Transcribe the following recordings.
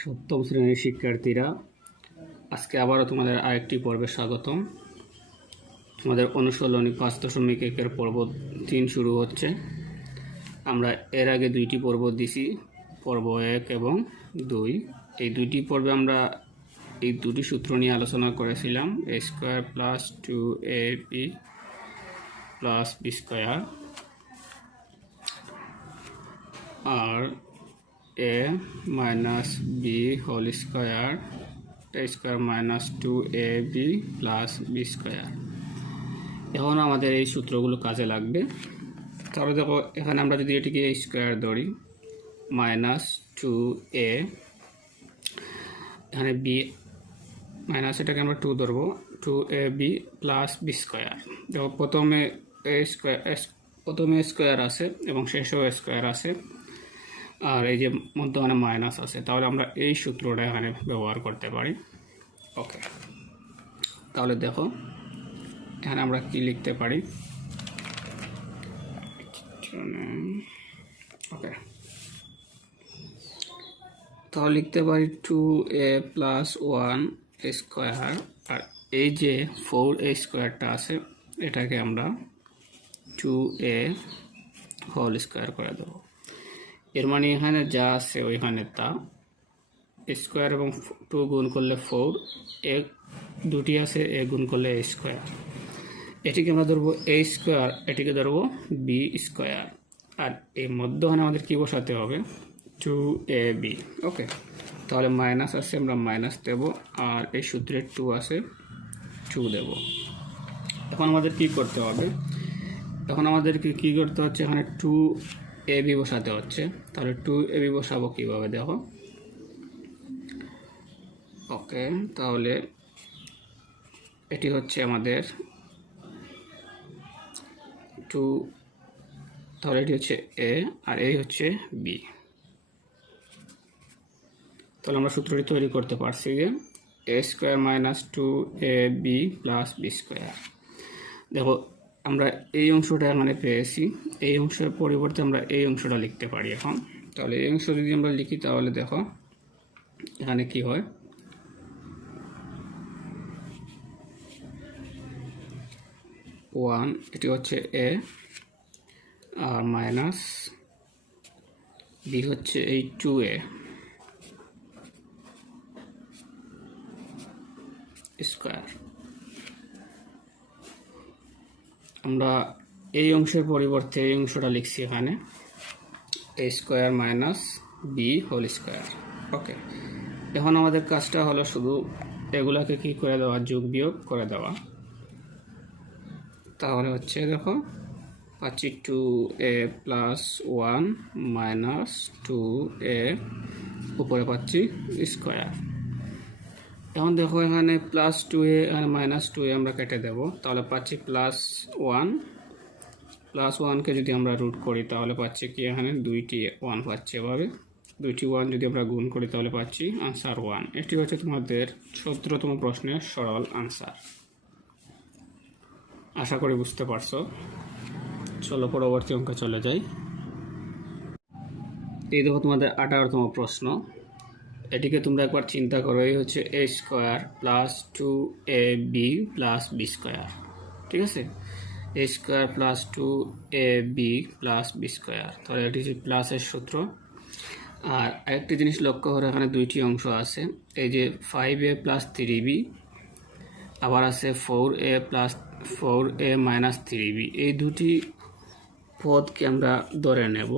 সপ্তম শ্রেণীর শিক্ষার্থীরা, আজকে আবারও তোমাদের আরেকটি পর্বে স্বাগতম। তোমাদের অনুশীলনী 5.1 পর্ব 3 শুরু হচ্ছে। আমরা এর আগে দুইটি পর্ব দিছি, পর্ব 1 এবং 2। এই দুইটি পর্বে আমরা এই দুটি সূত্র নিয়ে আলোচনা করেছিলাম, a square plus 2ab plus b square আর a minus b whole square square minus 2ab plus b square. এখন আমাদের এই সূত্রগুলো কাজে লাগবে। তাহলে দেখো, এখানে আমরা যদি এটিকে স্কোয়ার ধরি, মাইনাস 2a, এখানে b মাইনাস, এটাকে আমরা 2 ধরবো, 2ab প্লাস b স্কোয়ার। দেখো, প্রথমে স্কোয়ার আছে এবং শেষেও স্কোয়ার আছে, আর এই যে মধ্যখানে মাইনাস আছে, তাহলে আমরা এই সূত্রটা এখানে ব্যবহার করতে পারি। ওকে, তাহলে দেখো এখানে আমরা কি লিখতে পারি। ওকে, তাহলে লিখতে পারি 2a প্লাস 1 স্কোয়ার, আর এই যে 4a স্কোয়ারটা আছে এটাকে আমরা 2a হোল স্কোয়ার করে দেবো। এর মানে এখানে যা আছে ওইখানে তা, স্কোয়ার এবং 2 গুণ করলে 4, এ দুটি আছে, এ গুণ করলে a স্কোয়ার। এটিকে আমরা ধরবো a স্কোয়ার, এটিকে ধরবো b স্কোয়ার, আর এই মধ্যখানে আমাদের কি বসাতে হবে, 2ab। ওকে, তাহলে মাইনাস আছে, আমরা মাইনাস দেব, আর এই সূত্রে 2 আছে, 2 দেব। এখন আমাদের কি করতে হবে, এখন আমাদেরকে কি করতে হচ্ছে, এখানে 2ab বসাতে হচ্ছে। তাহলে 2ab বসাবো কীভাবে, দেখো। ওকে, তাহলে এটি হচ্ছে আমাদের 2, তাহলে এটি হচ্ছে a আর এই হচ্ছে b। তাহলে আমরা সূত্রটি তৈরি করতে পারছি যে a square minus 2ab plus b square. দেখো, আমরা এই অংশটা এখানে পেয়েছি, এই অংশের পরিবর্তে আমরা এই অংশটা লিখতে পারি এখন। তাহলে এই অংশ যদি আমরা লিখি, তাহলে দেখো এখানে কি হয়, 1, এটি হচ্ছে a, আর মাইনাস b হচ্ছে এই 2a স্কোয়ার। আমরা এই অংশের পরিবর্তে এই অংশটা লিখছি এখানে a square minus b whole square. Okay, এখন আমাদের কাজটা হলো শুধু এগুলাকে কি করে দেওয়া, যোগ বিয়োগ করে দেওয়া। তাহলে হচ্ছে দেখো, পাচ্ছি 2a প্লাস 1 মাইনাস 2a, উপরে পাচ্ছি স্কোয়ার। এখন দেখো, এখানে প্লাস 2a আর মাইনাস 2a আমরা কেটে দেব, তাহলে পাচ্ছি প্লাস 1। প্লাস 1কে যদি আমরা রুট করি তাহলে পাচ্ছি কি, এখানে দুইটি 1 পাচ্ছি। এভাবে দুইটি 1 যদি আমরা গুণ করি তাহলে পাচ্ছি আনসার 1। এটি হচ্ছে তোমাদের 17তম প্রশ্নের সরল আনসার। আশা করি বুঝতে পারছো। চলো পরবর্তী অঙ্কে চলে যাই। এই দেখো তোমাদের 18তম প্রশ্ন। এটিকে তোমরা একবার চিন্তা করো, এই হচ্ছে a square plus 2ab plus b square. ঠিক আছে, a square plus 2ab plus b square. তাহলে এটি হচ্ছে প্লাসের সূত্র। আর আরেকটি জিনিস লক্ষ্য করে, এখানে দুইটি অংশ আছে, এই যে 5a প্লাস 3b, আবার আছে 4a মাইনাস 3b। এই দুটি পদকে আমরা ধরে নেব।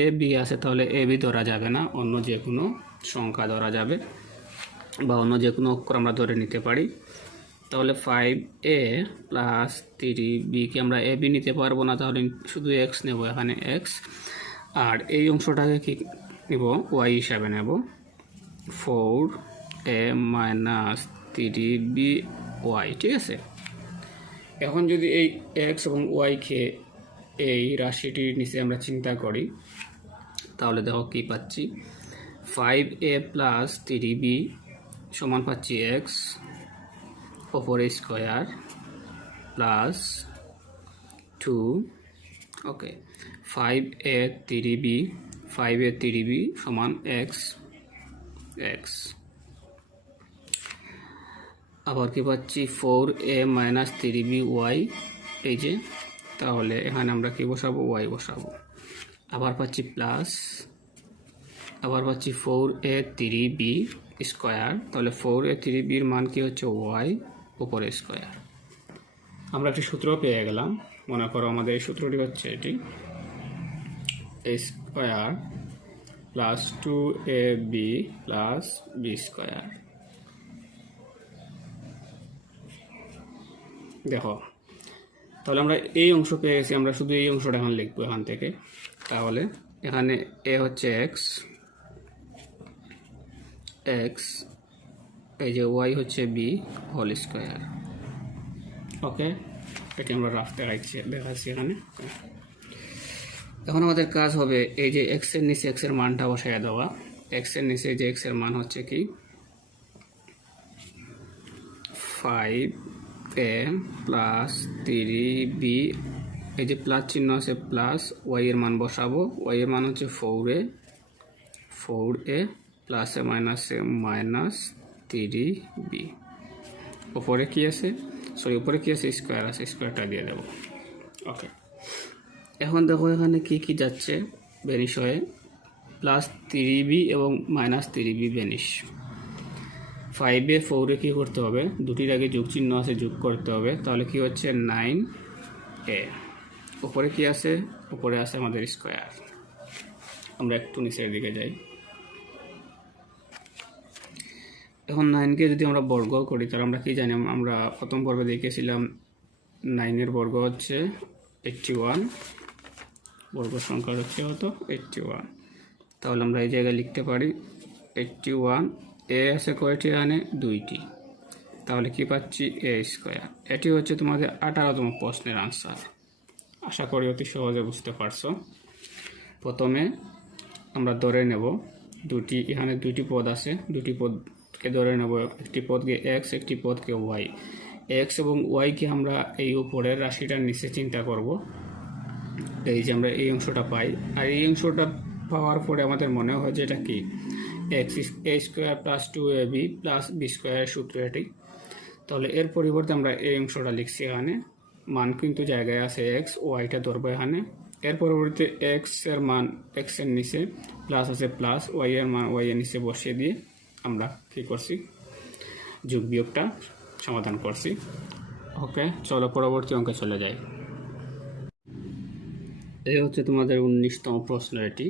a b আছে, তাহলে a b ধরা যাবে না, অন্য যে কোনো সংখ্যা ধরা যাবে, বা অন্য যে কোনো অক্ষর আমরা ধরে নিতে পারি। তাহলে 5a প্লাস 3bকে আমরা a b নিতে পারবো না, তাহলে শুধু x নেব, এখানে x। আর এই অংশটাকে কি নেব, y হিসাবে নেব, 4a মাইনাস 3b y। ঠিক আছে, এখন যদি এই x এবং y-কে এই রাশিটির নিচে আমরা চিন্তা করি, তাহলে দেখো কি পাচ্ছি, 5a প্লাস 3b সমান পাচ্ছি x ওপরে স্কোয়ার প্লাস 2। ওকে, 5a 3b সমান x এক্স। আবার কি পাচ্ছি 4a মাইনাস 3b ওয়াই, এই যে, তাহলে এখানে আমরা কি বসাবো, ওয়াই বসাবো। আবার পাচ্ছি প্লাস, আবার পাচ্ছি 4a 3b স্কোয়ার, তাহলে 4a 3bর মান কি হচ্ছে ওয়াই উপরে স্কোয়ার। আমরা একটি সূত্র পেয়ে গেলাম, মনে করো আমাদের এই সূত্রটি হচ্ছে এটি, a square plus 2ab plus b square. দেখো, তাহলে আমরা এই অংশ পেয়ে গেছি, আমরা শুধু এই অংশটা এখন লিখবো এখান থেকে। তাহলে এখানে এ হচ্ছে এক্স, এই যে ওয়াই হচ্ছে বি হোল স্কোয়ার। ওকে, এটি আমরা রাফ দেখাচ্ছি এখানে। এখন আমাদের কাজ হবে এই যে এক্স এর নিচে এক্স এর মানটা বসায় দেওয়া। এক্স এর নিচে যে এক্স এর মান হচ্ছে কি 5a প্লাস 3b, এই যে প্লাস চিহ্ন আছে প্লাস, ওয়াই এর মান বসাবো। ওয়াই এর মান হচ্ছে 4a প্লাসে মাইনাসে মাইনাস 3b। উপরে কি আছে, উপরে কি আছে, স্কোয়ার আছে, স্কোয়ারটা দিয়ে দেবো। ওকে, এখন দেখো এখানে কি কি যাচ্ছে বেনিশ হয়ে, প্লাস 3b এবং minus 3b banish. 5a 4a কী করতে হবে, দুটির আগে যোগ চিহ্ন আছে, যোগ করতে হবে। তাহলে কি হচ্ছে 9a। উপরে কি আছে, উপরে আছে আমাদের স্কোয়ার। আমরা একটু নিচের দিকে যাই। এখন 9কে যদি আমরা বর্গ করি, তাহলে আমরা কি জানি, আমরা প্রথম পর্বে দেখেছিলাম 9-এর বর্গ হচ্ছে 81, বর্গ সংখ্যা হচ্ছে হতো 81। তাহলে আমরা এই জায়গায় লিখতে পারি 81, এ আছে কয়টি, এখানে 2টি, তাহলে কি পাচ্ছি এ স্কোয়ার। এটি হচ্ছে তোমাদের 18তম প্রশ্নের আনসার। আশা করি অতি সহজে বুঝতে পারছো। প্রথমে আমরা ধরে নেব দুটি, এখানে দুটি পদ আছে, দুটি পদকে ধরে নেব, একটি পদকে এক্স, একটি পদকে ওয়াই। এক্স এবং ওয়াইকে আমরা এই উপরের রাশিটার নিচে চিন্তা করব। এই যে আমরা এই অংশটা পাই, আর এই অংশটা পাওয়ার পরে আমাদের মনে হয় যে এটা কি x square plus 2ab plus b স্কোয়ারের সূত্র এটি। তাহলে এর পরিবর্তে আমরা এই অংশটা লিখছি, এখানে মান কিন্তু জায়গায় আছে এক্স, ওয়াইটা ধরবো এখানে। এর পরবর্তীতে এক্স এর মান এক্স এর নিচে প্লাস আছে প্লাস, ওয়াই এর মান ওয়াই এর নিচে বসিয়ে দিয়ে আমরা কী করছি, যোগ বিয়োগটা সমাধান করছি। ওকে, চলো পরবর্তী অঙ্কে চলে যাই। এই হচ্ছে তোমাদের 19তম প্রশ্ন এটি।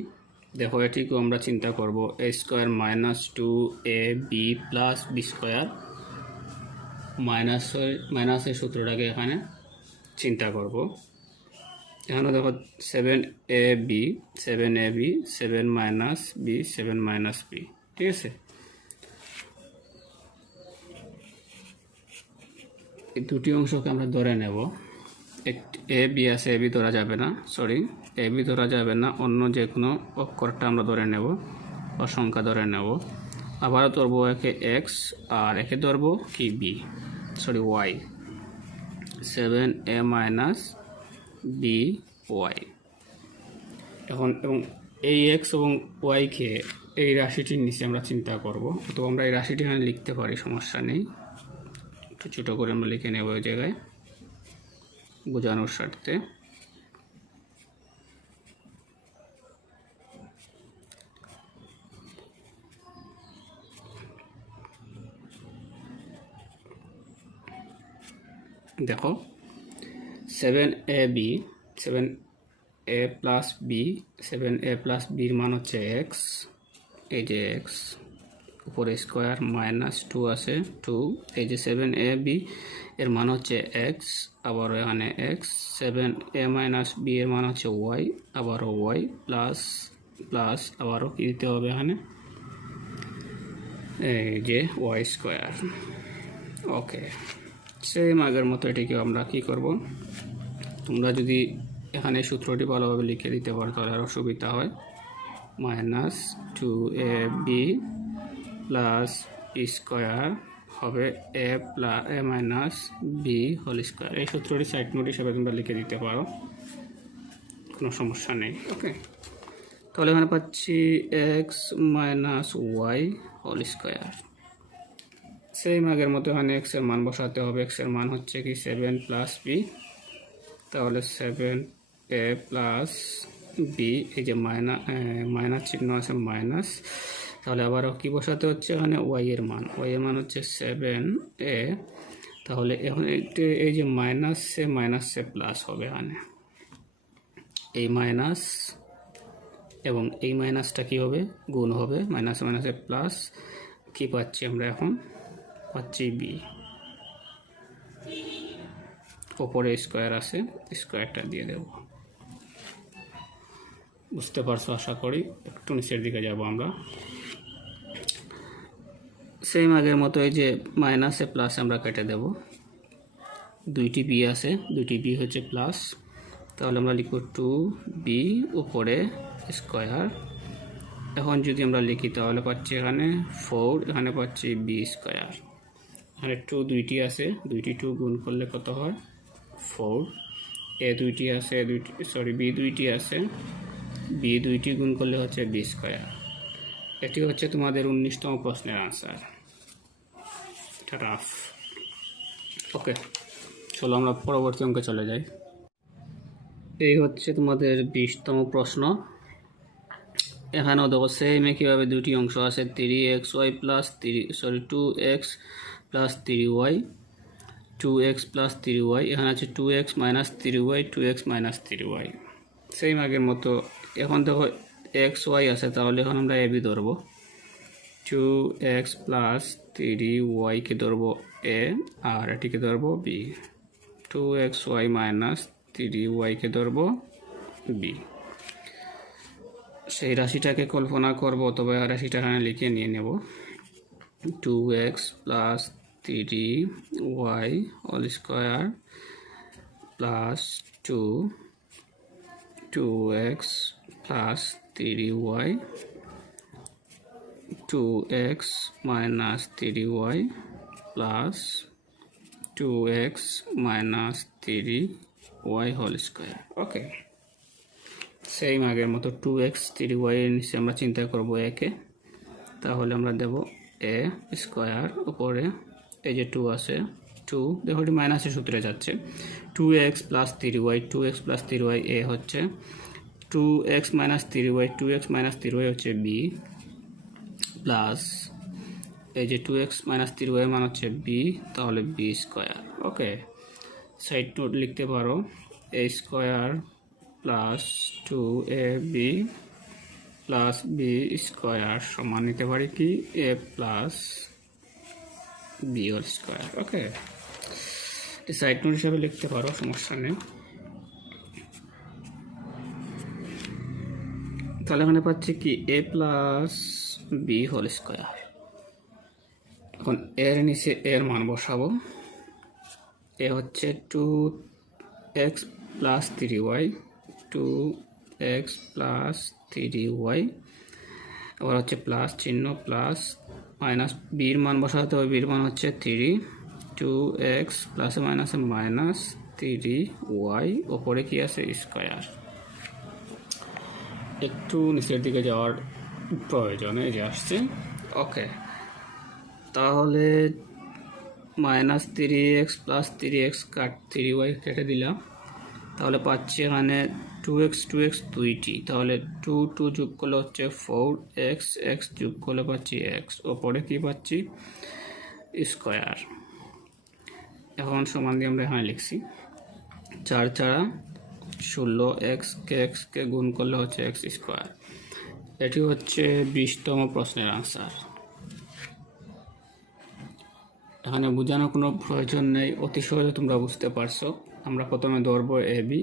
দেখো, এটিকেও আমরা চিন্তা করব a square minus 2ab plus B square. মাইনাসের সূত্রটাকে এখানে চিন্তা করব। এখানে দেখো 7ab 7 minus B 7 minus B, ঠিক আছে। এই দুটি অংশকে আমরা ধরে নেব। এ বি আছে, এ বি ধরা যাবে না, এ বি ধরা যাবে না, অন্য যে কোনো অক্ষরটা আমরা ধরে নেব, অসংখ্যা ধরে নেব। আবারও ধরবো একে এক্স, আর একে ধরবো কি b, y. 7a minus b y. এখন এবং এই এক্স এবং ওয়াইকে এই রাশিটির নিচে আমরা চিন্তা করব, তো আমরা এই রাশিটি এখানে লিখতে পারি, সমস্যা নেই। একটু ছোটো করে আমরা লিখে নেব ওই জায়গায় বোঝানোর স্বার্থে। দেখো 7ab 7a plus B, 7a plus বির মান হচ্ছে এক্স, এই যে এক্স, উপরে স্কোয়ার মাইনাস 2 আছে 2, এই যে 7ab এর মান হচ্ছে এক্স, আবারও এখানে এক্স, 7a মাইনাস বি এর মান হচ্ছে ওয়াই, আবারও ওয়াই প্লাস প্লাস, আবারও কী দিতে হবে এখানে, এই যে ওয়াই স্কোয়ার। ওকে, সেম আগের মতো এটিকেও আমরা কি করব, তোমরা যদি এখানে সূত্রটি ভালোভাবে লিখে দিতে পারো তাহলে আরও সুবিধা হয়। Minus 2ab plus B square হবে এ মাইনাস বি হোল স্কোয়ার। এই সূত্রটি সাইড নোট হিসাবে তোমরা লিখে দিতে পারো, কোনো সমস্যা নেই। ওকে, তাহলে এখানে পাচ্ছি x minus y whole square. Same আগের মতো এখানে এক্স এর মান বসাতে হবে। এক্স এর মান হচ্ছে কি 7 প্লাস বি, তাহলে 7a প্লাস বি, এই যে মাইনাস চিহ্ন আছে মাইনাস, তাহলে আবারও কি বসাতে হচ্ছে এখানে ওয়াই এর মান হচ্ছে 7a, তাহলে এখন এই যে মাইনাসে প্লাস হবে এখানে, এই মাইনাস এবং এই মাইনাসটা কি হবে, গুণ হবে, মাইনাসে প্লাস, কি পাচ্ছি আমরা এখন পাচ্ছি বি, ওপরে স্কোয়ার আছে, স্কোয়ারটা দিয়ে দেব। বুঝতে পারছো আশা করি। একটু নিচের দিকে যাব আমরা। সেম আগের মতো এই যে মাইনাসে প্লাস আমরা কেটে দেব, দুইটি বি আছে, দুইটি বি হচ্ছে প্লাস, তাহলে আমরা লিখব 2b উপরে স্কোয়ার। এখন যদি আমরা লিখি তাহলে পাচ্ছি এখানে 4, এখানে পাচ্ছি বি স্কোয়ার। এখানে 2 দুইটি আছে, দুইটি 2 গুণ করলে কত হয় 4, এ দুইটি আছে, বি দুইটি আছে, বি দুইটি গুণ করলে হচ্ছে বি স্কোয়ার। এটি হচ্ছে তোমাদের 19তম প্রশ্নের আনসার। এটা রাফ। ওকে, চলো আমরা পরবর্তী অঙ্কে চলে যাই। এই হচ্ছে তোমাদের 20তম প্রশ্ন। এখানেও দেখো সেমে কীভাবে দুটি অংশ আছে, 3xy plus 2x plus 3y, 2x plus 3y, এখানে আছে 2x minus 3y, 2x minus 3y। Same আগের মতো। এখন দেখো xy আছে, তাহলে এখন আমরা এবি ধরবো, 2x প্লাস 3y-কে ধরবো এ, আর এটিকে ধরবো বি, 2xy মাইনাস 3y-কে ধরবো বি। সেই রাশিটাকে কল্পনা করব, তবে রাশিটা এখানে লিখে নিয়ে নেব, 2x plus 3y whole square plus 2x plus 3y, 2x minus 3y plus 2x minus 3y whole square. Okay, same আগের মতো 2x 3y এর নিচে আমরা চিন্তা করব একে, তাহলে আমরা দেব এ স্কোয়ার, উপরে এই যে 2 আছে, 2 দেখো এটি মাইনাসের সূত্রে যাচ্ছে, 2x plus 3y, 2x plus 3y এ হচ্ছে, 2x minus 3y, 2x minus 3y হচ্ছে বি, প্লাস এই যে 2x মাইনাস 3y মান হচ্ছে বি, তাহলে B square. Okay, side note লিখতে পারো, A square plus 2ab plus B square সমান নিতে পারি কি A plus B whole square. Okay, side note হিসাবে লিখতে পারো, সমস্যা নেই। তাহলে এখানে পাচ্ছি কি A plus B whole square. এখন এর নিচে এর মান বসাবো, এ হচ্ছে 2x plus 3y, 2x plus 3y, আবার হচ্ছে প্লাস চিহ্ন, প্লাস মাইনাস বির মান বসাতে হবে, বির মান হচ্ছে 3, 2x প্লাসে মাইনাসে মাইনাস 3y, ওপরে কি আছে স্কোয়ার। একটু নিচের দিকে যাওয়ার প্রয়োজনে যে আসছে। ওকে, তাহলে minus 3x plus 3x 3y কেটে দিলাম, তাহলে পাচ্ছি এখানে 2x দুইটি, তাহলে 2 যোগ করলে হচ্ছে 4x, x যোগ করলে পাচ্ছি x, ওপরে কি পাচ্ছি স্কোয়ার। এখন সমান দিয়ে আমরা এখানে লিখছি 4 ছাড়া 16, x-কে গুণ করলে হচ্ছে x স্কোয়ার। এটি হচ্ছে 20তম প্রশ্নের আনসার। এখানে বোঝানোর কোনো প্রয়োজন নেই, অতি সহজে তোমরা বুঝতে পারছো। আমরা প্রথমে ধরবো এ বি,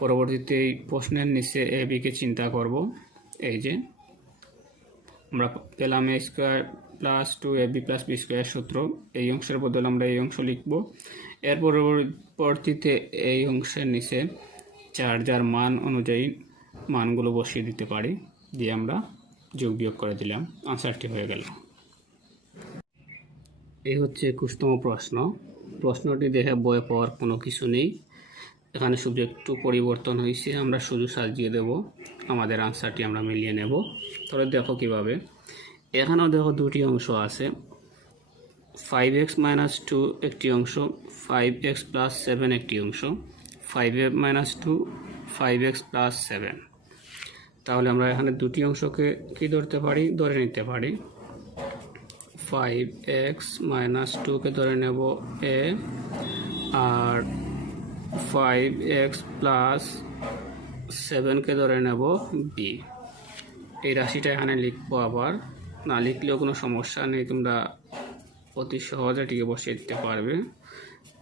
পরবর্তীতে এই প্রশ্নের নিচে এ বিকে চিন্তা করব। এই যে আমরা পেলাম A square plus 2ab plus B square সূত্র, এই অংশের বদলে আমরা এই অংশ লিখব। এর পরবর্তীতে এই অংশের নিচে যার মান অনুযায়ী মানগুলো বসিয়ে দিতে পারি, দিয়ে আমরা যোগ বিয়োগ করে দিলাম, আনসারটি হয়ে গেল। এই হচ্ছে 21তম প্রশ্ন। প্রশ্নটি দেখে বয়ে পাওয়ার কোনো কিছু নেই, এখানে শুধু একটু পরিবর্তন হয়েছে, আমরা শুধু সাজিয়ে দেব, আমাদের আনসারটি আমরা মিলিয়ে নেব। তাহলে দেখো কিভাবে, এখানেও দেখো দুটি অংশ আছে, 5x - 2 একটি অংশ, 5x + 7 একটি অংশ, 5x - 2 5x + 7। তাহলে আমরা এখানে দুটি অংশকে কি ধরতে পারি, ধরে নিতে পারি 5x - 2কে ধরে নেব a, আর 5x + 7কে ধরে নেব b। এই রাশিটা এখানে লিখবো, আবার না লিখলেও কোনো সমস্যা নেই, তোমরা অতি সহজে এটিকে বসিয়ে দিতে পারবে।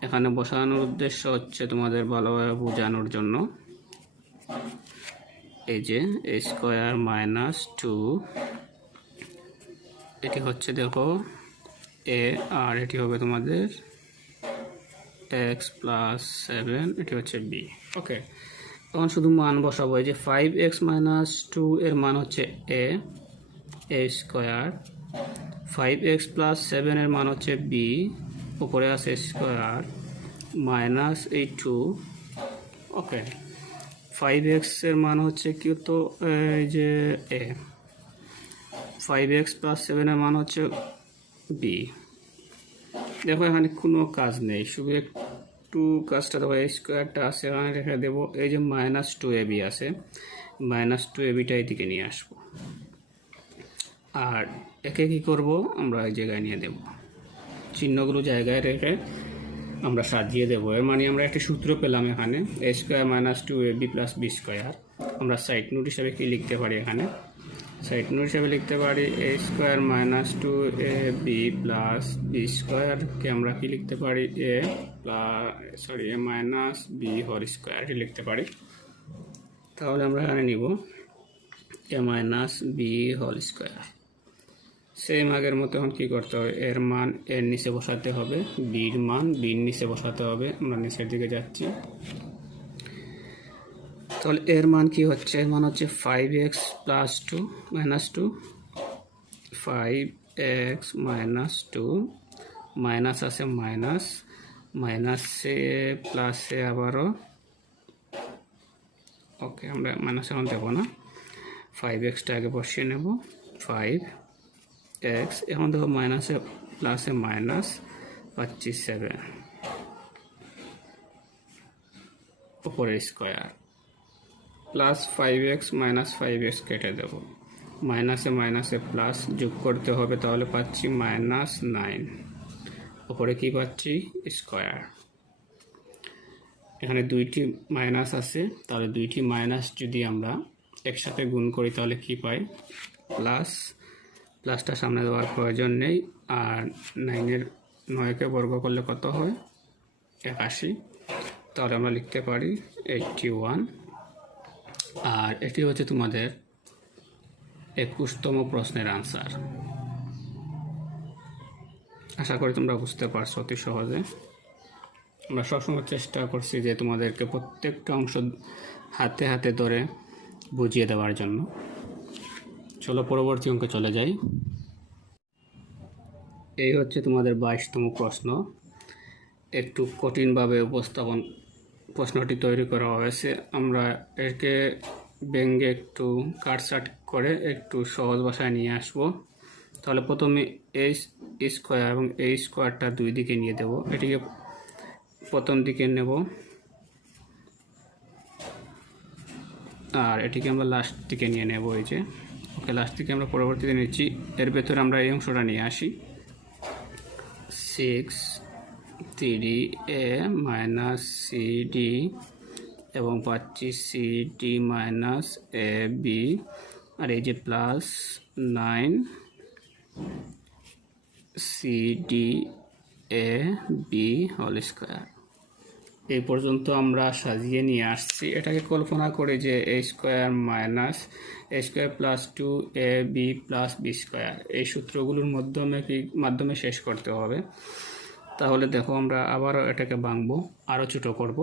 এখানে বসানোর উদ্দেশ্য হচ্ছে তোমাদের ভালোভাবে বোঝানোর জন্য। এই যে a² - 2, এটি হচ্ছে দেখো a, আর এটি হবে তোমাদের x + 7, এটি হচ্ছে b। ওকে, এখন শুধু মান বসাবো। এই যে 5x - 2 এর মান হচ্ছে a², 5x + 7 এর মান হচ্ছে b, উপরে আছে স্কোয়ার, মাইনাস এই 2। ওকে, 5x এর মান হচ্ছে কি, তো এই যে a, 5x + 7 এর মান হচ্ছে b। দেখো এখানে কোনো কাজ নেই, শুধু একটু কাজটা দেখো, এই স্কোয়ারটা আছে এখানে রেখে দেবো। এই যে -2ab আছে, -2abটা এইদিকে নিয়ে আসবো, আর একে কি করব, আমরা এই জায়গায় নিয়ে দেব, চিহ্নগুলো জায়গায় রেখে আমরা সাজিয়ে দেবো। এর মানে আমরা একটা সূত্র পেলাম এখানে, a² - 2ab + b²। আমরা সাইড নোট হিসাবে কি লিখতে পারি, এখানে সাইড নোট হিসাবে লিখতে পারি a² - 2ab + b²কে আমরা কি লিখতে পারি, a - b² লিখতে পারি। তাহলে আমরা এখানে নিব a - b²। সেম আগের মতো এখন কী করতে হবে, এর মান এর নিচে বসাতে হবে, বির মান বির নিচে বসাতে হবে। আমরা নিচের দিকে যাচ্ছি, তাহলে এর মান কি হচ্ছে, এর মান হচ্ছে 5x + 2 - 2, 5x - 2, মাইনাস আছে মাইনাস, মাইনাসে প্লাসে আবারও, ওকে আমরা মাইনাস এখন দেবো না, 5xটা আগে বসিয়ে নেব, 5x, এখন দেখো মাইনাসে প্লাসে মাইনাস, পাচ্ছি 7, উপরে স্কোয়ার, প্লাস 5x - 5x কেটে দেব, মাইনাসে মাইনাসে প্লাস যোগ করতে হবে, তাহলে পাচ্ছি -9, উপরে কি পাচ্ছি, স্কোয়ার। এখানে দুইটি মাইনাস আছে, তাহলে দুইটি মাইনাস যদি আমরা একসাথে গুণ করি তাহলে কি পাই, প্লাস। প্লাসটা সামনে দেওয়ার প্রয়োজন নেই, আর 9কে বর্গ করলে কত হয়, 81। তাহলে আমরা লিখতে পারি 81। আর এটি হচ্ছে তোমাদের 21তম প্রশ্নের আনসার। আশা করি তোমরা বুঝতে পারছো অতি সহজে। আমরা সবসময় চেষ্টা করছি যে তোমাদেরকে প্রত্যেকটা অংশ হাতে হাতে ধরে বুঝিয়ে দেওয়ার জন্য। চলো পরবর্তী অঙ্কে চলে যাই। এই হচ্ছে তোমাদের 22তম প্রশ্ন। একটু কঠিনভাবে প্রশ্নটি তৈরি করা হয়েছে। আমরা একে ব্যঙ্গে একটু কাটছাট করে একটু সহজ ভাষায় নিয়ে আসবো। তাহলে প্রথমে a² এবং a²টা দুই দিকে নিয়ে দেব। এটিকে প্রথম দিকে নেব, আর এটিকে আমরা লাস্ট দিকে নিয়ে নেব। এই যে ওকে, লাস্ট দিকে আমরা পরবর্তীতে নিচ্ছি। এর ভেতরে আমরা এই অংশটা নিয়ে আসি, 6 3a - cd, এবং পাচ্ছি cd - ab, আর এই যে প্লাস 9 cd ab হোল²। এই পর্যন্ত আমরা সাজিয়ে নিয়ে আসছি। এটাকে কল্পনা করে যে a² + 2ab + b², এই সূত্রগুলোর মাধ্যমে শেষ করতে হবে। তাহলে দেখো আমরা আবারও এটাকে ভাঙবো, আরও ছোটো করব।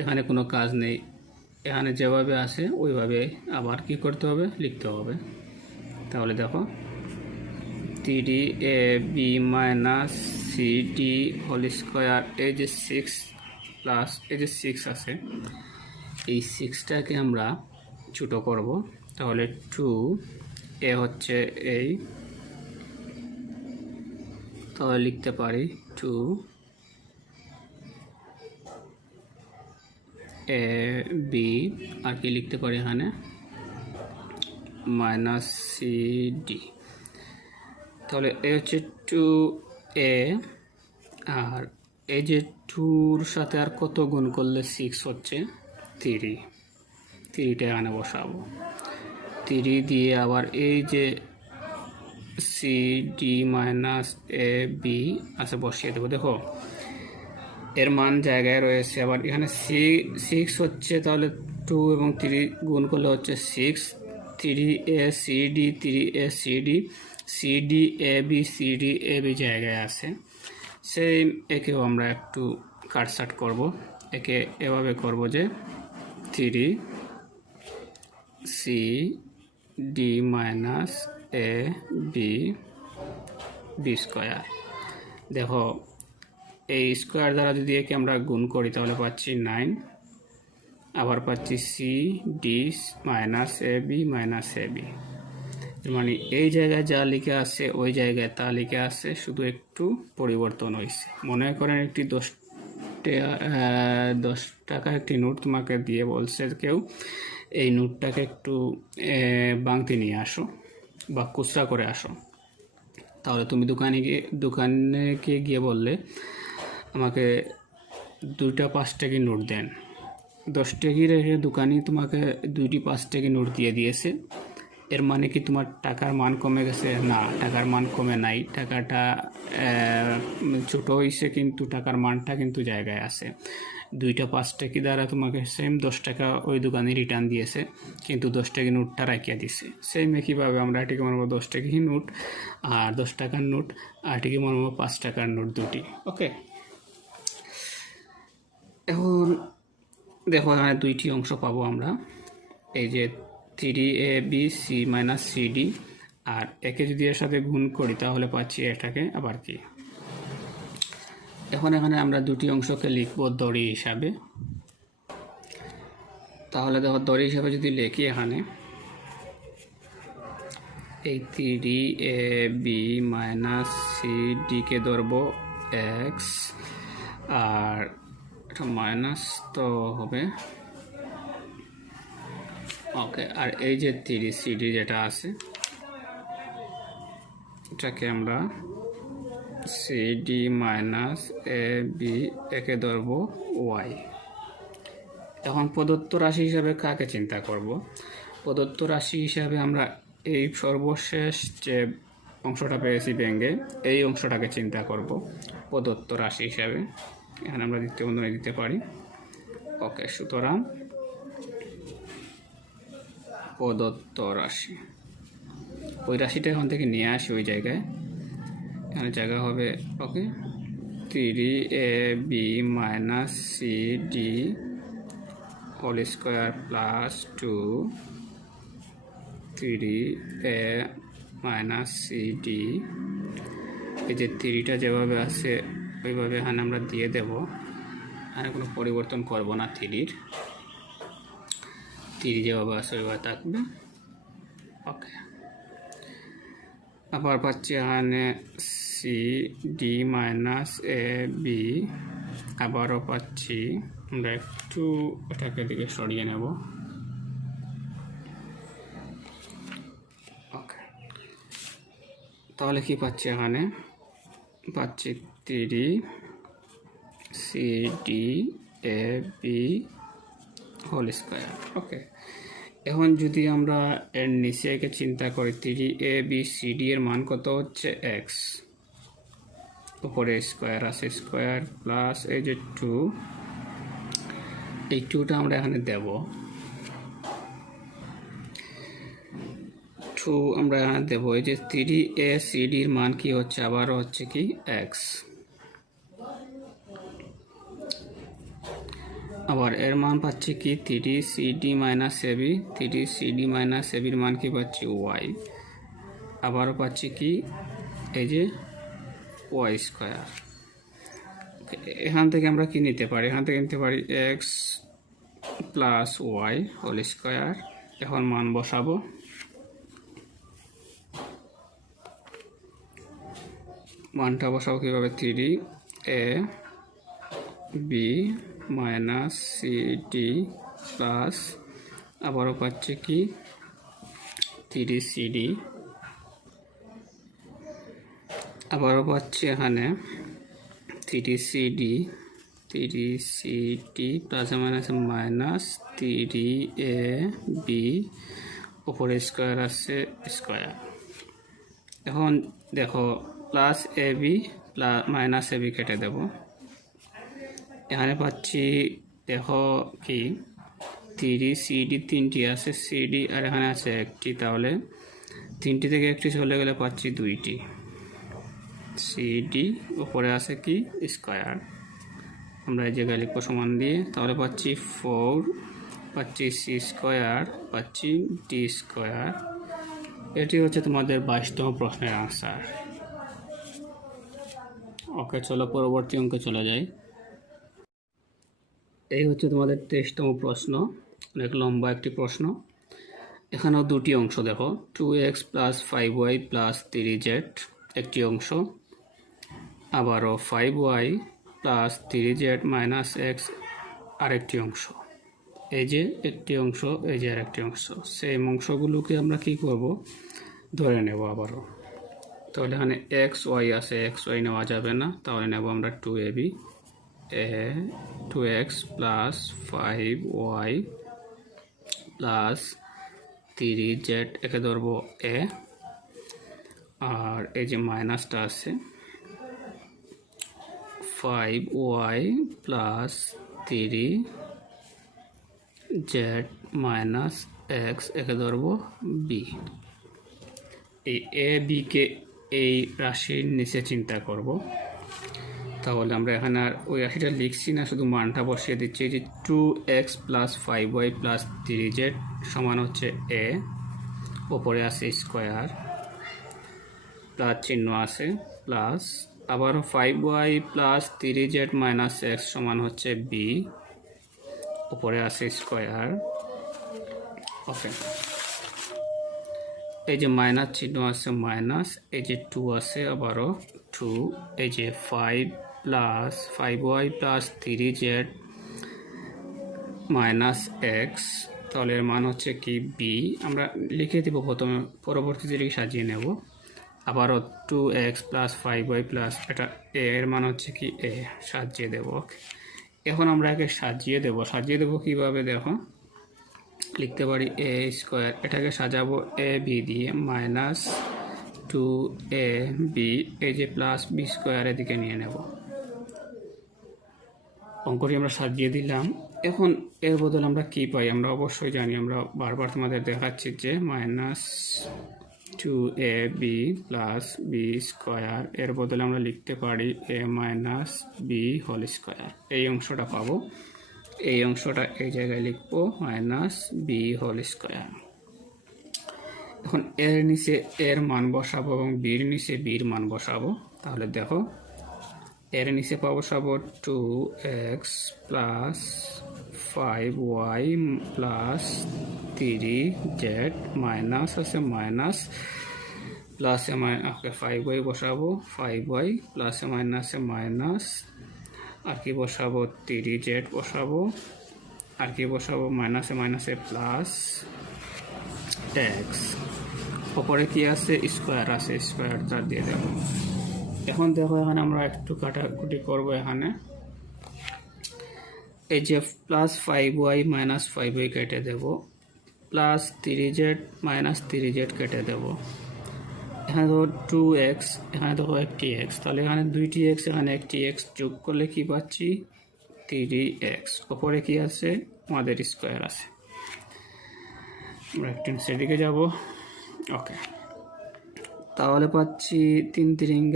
এখানে কোনো কাজ নেই, এখানে যেভাবে আছে ওইভাবে আবার কি করতে হবে, লিখতে হবে। তাহলে দেখো 3ab - cd হোল², এই যে 6 প্লাস এই যে 6 আছে, এই 6টাকে আমরা ছোটো করব, তাহলে 2a হচ্ছে এই, তাহলে লিখতে পারি 2ab, আর কি লিখতে পারি এখানে -cd, তাহলে এ হচ্ছে 2a, আর এই যে 2-র সাথে আর কত গুণ করলে 6 হচ্ছে 3টা এখানে বসাবো, 3 দিয়ে আবার এই যে cd -ab আছে বসিয়ে দেবো। দেখো এর মান জায়গায় রয়েছে, আবার এখানে 6 হচ্ছে, তাহলে 2 এবং 3 গুণ করলে হচ্ছে 6, 3acd 3acd cdab cdab জায়গায় আছে। সেই একেও আমরা একটু কাটছাট করব, একে এভাবে করব যে 3cd -ab b স্কয়ার। দেখো এই স্কয়ার দ্বারা যদি একে আমরা গুণ করি তাহলে পাচ্ছি 9, আবার পাচ্ছি cd -ab -ab, মানে এই জায়গায় যা লিখে আছে ওই জায়গায় তা লিখে আছে, শুধু একটু পরিবর্তন হয়েছে। মনে করেন একটি 10 টাকা একটি নোট তোমাকে দিয়ে বলছে কেউ এই নোটটাকে একটু বাংতি নিয়ে আসো বা খুচরা করে আসো, তাহলে তুমি দোকানে গিয়ে বললে আমাকে 2টা 5 টাকি নোট দেন, 10 টাকি রেখে দোকানি তোমাকে 2টি 5 টাকি নোট দিয়ে দিয়েছে, এর মানে কি তোমার টাকার মান কমে গেছে? না, টাকার মান কমে নাই, টাকাটা ছোট হয়েছে কিন্তু টাকার মানটা কিন্তু জায়গায় আছে। 2টা 5 টাকি দ্বারা তোমাকে সেম 10 টাকা ওই দোকানে রিটার্ন দিয়েছে, কিন্তু 10 টাকি নোটটা রাখিয়া দিছে। সেম একইভাবে আমরা এটিকে মানবো 10 টাকি নোট আর 10 টাকার নোট, আর এটিকে মানবো 5 টাকার নোট দুটি। ওকে, এখন দেখো এখানে 2টি অংশ পাবো আমরা, এই যে 3ab c -cd, আর একে যদি এর সাথে গুণ করি তাহলে পাচ্ছি এটাকে আবার কি। এখন এখানে আমরা 2টি অংশকে লিখব দড়ি হিসাবে, তাহলে দেখো দড়ি হিসাবে যদি লিখি এখানে এই 3ab -cd কে ধরবো x, আর এটা মাইনাস তো হবে, ওকে, আর এই যে 3cd যেটা আছে এটাকে আমরা cd -ab একে ধরবো y। এখন প্রদত্ত রাশি হিসাবে কাকে চিন্তা করব? প্রদত্ত রাশি হিসাবে আমরা এই সর্বশেষ যে অংশটা পেয়েছি ব্যাঙ্গে, এই অংশটাকে চিন্তা করব প্রদত্ত রাশি হিসাবে। এখানে আমরা দ্বিতীয় বন্ধনী দিতে পারি। ওকে, সুতরাং প্রদত্ত রাশি, ওই রাশিটা এখান থেকে নিয়ে আসি ওই জায়গায়, এখানে জায়গা হবে okay 3ab -cd whole square plus 2 3a -cd, এই যে 3টা যেভাবে আছে ওইভাবে এখানে আমরা দিয়ে দেব, এখানে কোনো পরিবর্তন করব না, 3 যেভাবে আছে ওইভাবে থাকবে। ওকে, আবার পাচ্ছি এখানে cd -ab, আবারও পাচ্ছি, আমরা একটু এটাকে দিকে সরিয়ে নেব। ওকে, তাহলে কি পাচ্ছি এখানে? পাচ্ছি 3cdab হোল স্কয়ার। ওকে, এখন যদি আমরা এর নিচে একে চিন্তা করি 3abcd এর মান কত হচ্ছে x, উপরে স্কয়ার আছে, স্কয়ার প্লাস এই যে 2, এই 2টা আমরা এখানে দেব, 2 আমরা এখানে দেব, এই যে 3acd এর মান কি হচ্ছে, আবারও হচ্ছে কি x, আবার এর মান পাচ্ছি কি 3cd -ab, 3cd -ab এর মান কি পাচ্ছি y, আবারও পাচ্ছি কি এই যে y স্কয়ার, এখান থেকে আমরা কি নিতে পারি? এখান থেকে নিতে পারি x plus y whole square. এখন মান বসাবো। মানটা বসাবো কীভাবে? 3ab মাইনাস সিডি প্লাস আবারও পাচ্ছি কি 3cd, আবারও পাচ্ছি এখানে 3cd plus minus minus 3ab উপরে স্কোয়ার আছে স্কোয়ার। এখন দেখো plus a b plus minus a b কেটে দেব। এখানে পাচ্ছি দেখো কি 3cd তিনটি আছে সিডি আর এখানে আছে একটি, তাহলে তিনটি থেকে একটি চলে গেলে পাচ্ছি দুইটি সিডি, উপরে আছে কি স্কোয়ার। আমরা এই জায়গায় লিখবো সমান দিয়ে, তাহলে পাচ্ছি 4, পাচ্ছি সি স্কোয়ার, পাচ্ছি ডি স্কোয়ার। এটি হচ্ছে তোমাদের 22তম প্রশ্নের আনসার। ওকে, চলো পরবর্তী অঙ্কে চলে যাই। এই হচ্ছে তোমাদের 23তম প্রশ্ন, অনেক লম্বা একটি প্রশ্ন। এখানেও দুটি অংশ দেখো, 2x plus 5y plus 3z একটি অংশ, আবারও 5y plus 3z minus x আরেকটি অংশ। এই যে একটি অংশ, এই যে আরেকটি অংশ, সেই অংশগুলোকে আমরা কি করব? ধরে নেব আবারও। তাহলে এখানে এক্স ওয়াই আছে, এক্স ওয়াই নেওয়া যাবে না, তাহলে নেব আমরা 2x plus 5y plus 3z একে ধরবো এ, আর এই যে মাইনাসটা আছে 5y plus 3z minus x একে ধরবো বি। এই এ বিকে এই রাশির নিচে চিন্তা করব। তাহলে আমরা এখানে আর ওই রাশিটা লিখছি না, শুধু মানটা বসিয়ে দিচ্ছি। যে 2x plus 5y plus 3z সমান হচ্ছে এ, ওপরে আছে স্কোয়ার, প্লাস চিহ্ন আছে, প্লাস আবারও 5y plus 3z minus x সমান হচ্ছে বি, উপরে আছে স্কোয়ার। ওকে, এই যে মাইনাস চিহ্ন আছে মাইনাস, এই যে 2 আছে আবারও 2, এই যে 5 plus 5y plus 3z minus x, তাহলে এর মান হচ্ছে কি বি। আমরা লিখে দেবো প্রথমে, পরবর্তীতে সাজিয়ে নেব। আবারও 2x প্লাস 5y প্লাস এটা এর মান হচ্ছে কি এ, সাজিয়ে দেব। এখন আমরা একে সাজিয়ে দেব কিভাবে? দেখো, লিখতে পারি এ স্কোয়ার, এটাকে সাজাবো এ বি দিয়ে, মাইনাস 2ab, এই যে প্লাস বি স্কোয়ার এদিকে নিয়ে নেব। অঙ্কটি আমরা সাজিয়ে দিলাম। এখন এর বদলে আমরা কি পাই? আমরা অবশ্যই জানি, আমরা বারবার তোমাদের দেখাচ্ছি যে minus 2ab plus B square, এর বদলে আমরা লিখতে পারি এ মাইনাস বি হোল স্কোয়ার। এই অংশটা পাবো, এই অংশটা এই জায়গায় লিখবো মাইনাস বি হোল স্কোয়ার। এখন এর নিচে এর মান বসাবো এবং বির নিচে বির মান বসাবো। তাহলে দেখো, এর নিচে বসাবো 2x plus 5y plus 3z minus আছে মাইনাস প্লাসে ওকে 5y বসাবো, 5y প্লাসে মাইনাসে মাইনাস, আর কি বসাবো 3z বসাবো, আর কি বসাবো মাইনাসে মাইনাসে প্লাস এক্স, ওপরে কি আছে স্কোয়ার আছে, স্কোয়ারটা দিয়ে দেবো। এখন দেখো, এখানে আমরা একটু কাটাকুটি করবো। এখানে এই যে প্লাস 5y মাইনাস 5y কেটে দেব, প্লাস 3z মাইনাস 3z কেটে দেব। এখানে দেখো 2x, এখানে দেখো একটি x, তাহলে এখানে দুইটি x, এখানে একটি x যোগ করলে কি পাচ্ছি 3x, ওপরে কি আছে আমাদের স্কোয়ার আছে। আমরা একটু সেদিকে যাব। ওকে, তাহলে পাচ্ছি 3 3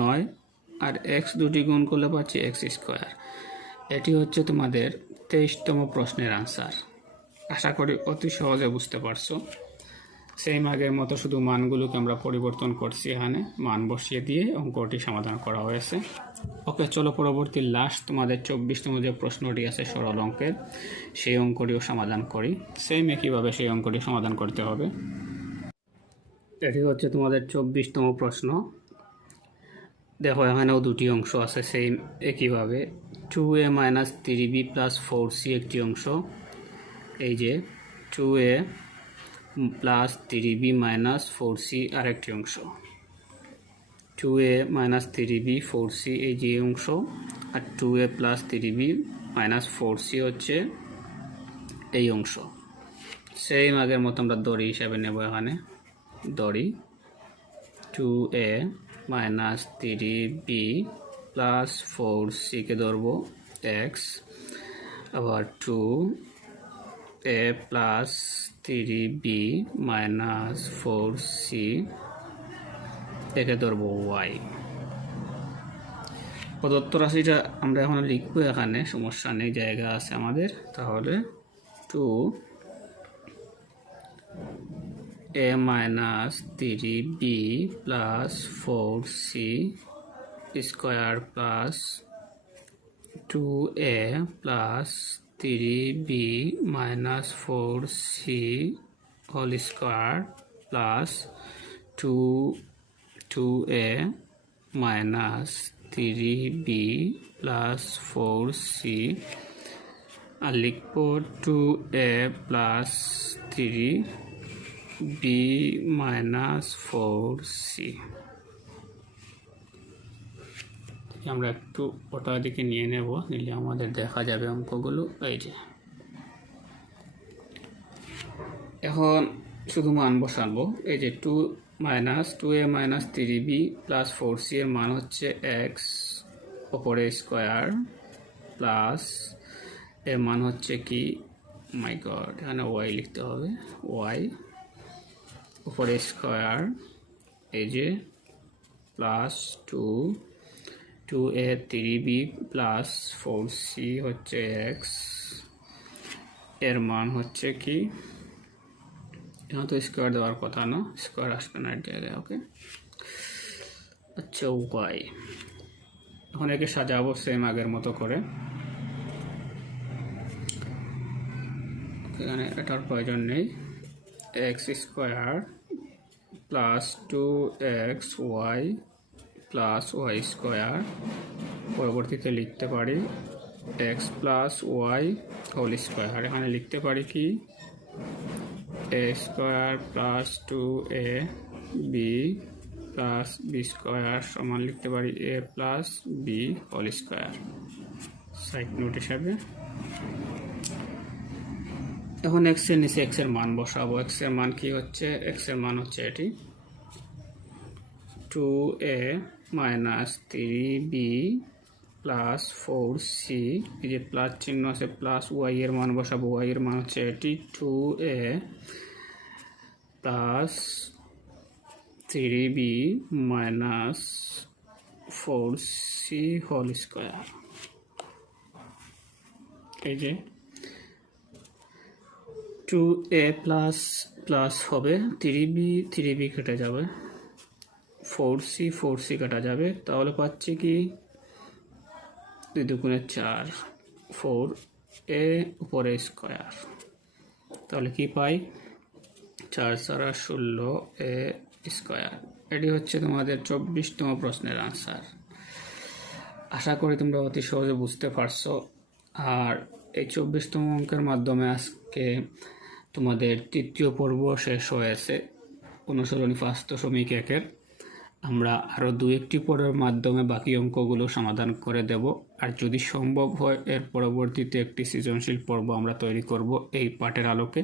9, আর x দুটি গুণ করলে পাচ্ছি x স্কোয়ার। এটি হচ্ছে তোমাদের 23তম প্রশ্নের আনসার। আশা করি অতি সহজে বুঝতে পারছো। সেম আগের মতো শুধু মানগুলোকে আমরা পরিবর্তন করছি, এখানে মান বসিয়ে দিয়ে অঙ্কটি সমাধান করা হয়েছে। ওকে, চলো পরবর্তী লাস্ট তোমাদের 24তম যে প্রশ্নটি আছে সরল অঙ্কের, সেই অঙ্কটিও সমাধান করি। সেম একইভাবে সেই অঙ্কটি সমাধান করতে হবে। এটি হচ্ছে তোমাদের 24তম প্রশ্ন। দেখো এখানেও দুটি অংশ আছে সেম একইভাবে। 2a - 3b + 4c একটি অংশ, এই যে 2a + 3b - 4c আরেকটি অংশ। 2a - 3b 4c এই যে অংশ, আর 2a + 3b - 4c হচ্ছে এই অংশ। সেম আগের মতো আমরা দড়ি হিসাবে নেব এখানে। দড়ি 2a - 3b + 4c কে ধরবো x, আবার 2a + 3b - 4c একে ধরবো y। প্রদত্ত রাশিটা আমরা এখন লিখবো এখানে, সমস্যা নেই, জায়গা আছে আমাদের। তাহলে 2a - 3b + 4c square plus 2a + 3b - 4c whole square plus 2a - 3b + 4c, আর লিখবো 2a + 3b - 4c। আমরা একটু ওটার দিকে নিয়ে নেব, নিলে আমাদের দেখা যাবে অঙ্কগুলো। এই যে এখন শুধু মান বসাবো। এই যে 2a - 3b + 4c এর মান হচ্ছে x উপরে স্কয়ার, প্লাস এর মান হচ্ছে কি, মাই গড, এখানে y লিখতে হবে, y উপরে স্কয়ার, এই যে প্লাস 2a 3b + 4c হচ্ছে x, এর মান হচ্ছে কি, यहाँ तो स्क्वायर देवार कथा ना, स्क्वायर आसবে না এর জায়গায়। ওকে, আচ্ছা y এখন একে সাজাবো সেম আগের মতো করে। এখানে এটার প্রয়োজন নেই। x² + 2xy + y², পরবর্তীতে লিখতে পারি x + y হোল স্কয়ার। এখানে লিখতে পারি কি, a² + 2ab + b² সমান লিখতে পারি a + b whole square, side note হিসাবে। এখন x এর নিচে x এর মান বসাবো। x এর মান কি হচ্ছে, x এর মান হচ্ছে এটি 2a - 3b + 4c, এই যে প্লাস চিহ্ন আছে, প্লাস y এর মান বসাবো। y এর মান হচ্ছে এটি 2a + 3b - 4c whole square. এই যে 2a প্লাস হবে 3b কেটে যাবে, 4c কাটা যাবে, তাহলে পাচ্ছি কি 2 দুগুণে 4, 4a উপরে স্কয়ার, তাহলে কি পাই, 4 × 16a স্কয়ার। এটি হচ্ছে তোমাদের 24তম প্রশ্নের আনসার। আশা করি তোমরা অতি সহজে বুঝতে পারছো। আর এই 24তম অঙ্কের মাধ্যমে আজকে তোমাদের তৃতীয় পর্ব শেষ হয়েছে, অনুশীলনী 5.1-এর। আমরা আরও 2-1টি পর্বের মাধ্যমে বাকি অঙ্কগুলো সমাধান করে দেব। আর যদি সম্ভব হয় এর পরবর্তীতে একটি সৃজনশীল পর্ব আমরা তৈরি করব এই পাঠের আলোকে।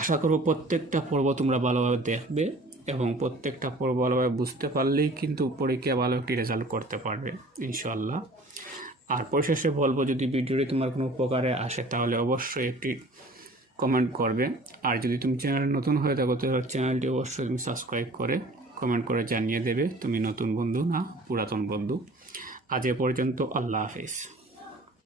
আশা করব প্রত্যেকটা পর্ব তোমরা ভালোভাবে দেখবে এবং প্রত্যেকটা পর্ব ভালোভাবে বুঝতে পারলেই কিন্তু পরীক্ষায় ভালো একটি রেজাল্ট করতে পারবে ইনশাআল্লাহ। আর পরিশেষে বলবো, যদি ভিডিওটি তোমার কোনো উপকারে আসে তাহলে অবশ্যই একটি কমেন্ট করবে। আর যদি তুমি চ্যানেলে নতুন হয়ে থাকো তাহলে চ্যানেলটি অবশ্যই তুমি সাবস্ক্রাইব করে কমেন্ট করে জানিয়ে দেবে তুমি নতুন বন্ধু না পুরাতন বন্ধু। আজ এ পর্যন্ত, আল্লাহ হাফেজ।